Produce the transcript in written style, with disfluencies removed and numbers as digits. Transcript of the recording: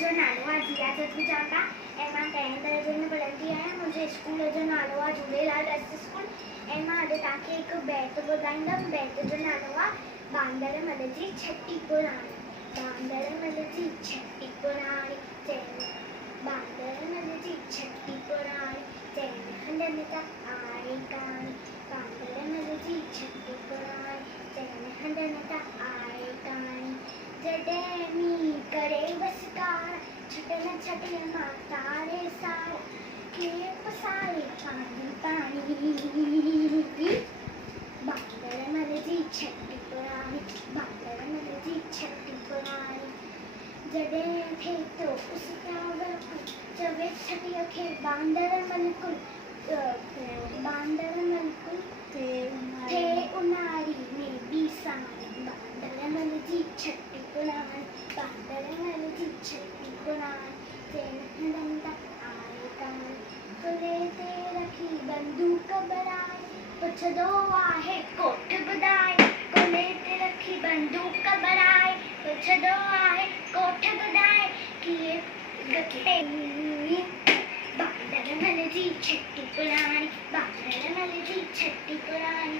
मुंहिंजो नालो आहे जिया जगूजाका ऐं मां 10th दर्जे में पढ़ंदी आहियां। मुंहिंजे स्कूल जो नालो आहे झूलेलाल एस स्कूल ऐं मां अॼु तव्हांखे हिकु बैत ॿुधाईंदमि। बैत जो नालो आहे बांदरमल जी छटी पुराणी। बांदरमल जी छटी पुराणी बांदरमल जी छटी पुराणी चैन हंधनि त आहे काणी। बांदरमल जी छटी पुराणी चैन हंधनि त आहे काणी। जॾहिं मींहुं करे वसकार छटन छटिय मां तारे सार कीअं पसारे पाणी पाणी। बांदरमल जी छटी पुराणी बांदरमल जी छटी पुराणी। जॾहिं थिए थो उसताव चवे छटीअ खे बांदरमल कुल बांदरमल कुल थे उन्हारी में बि सारी। बांदरमल जी छटी पुराणी बांदरमल जी छटी पुराणी चैन हंधनि त आहे काणी। कुल्हे ते रखी बंदूक बराए पुछंदो आहे कोठ ॿुधाए। कुल्हे ते रखी बंदूक बराए पुछंदो आहे कोठ ॿुधाए कीअं बांदरमल जी छटी पुराणी बांदरमल जी छटी पुराणी